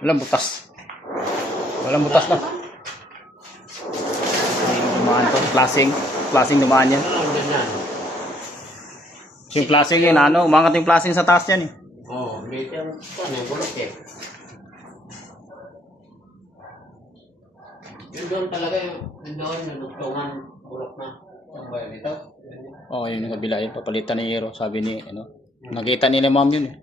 Walang butas. Walang butas na. Dumaan to. Flashing dumaan yan. Yung flashing yun, ano, umangat yung flashing sa taas yan eh. Oo, dito yung bulok eh. Yun doon talaga yung doon, nalugtungan, bulok na. Ang bayan ito? Oo, yun yung kabila yun. Papalitan ni Hero. Sabi ni, ano, nakita nila ma'am yun eh.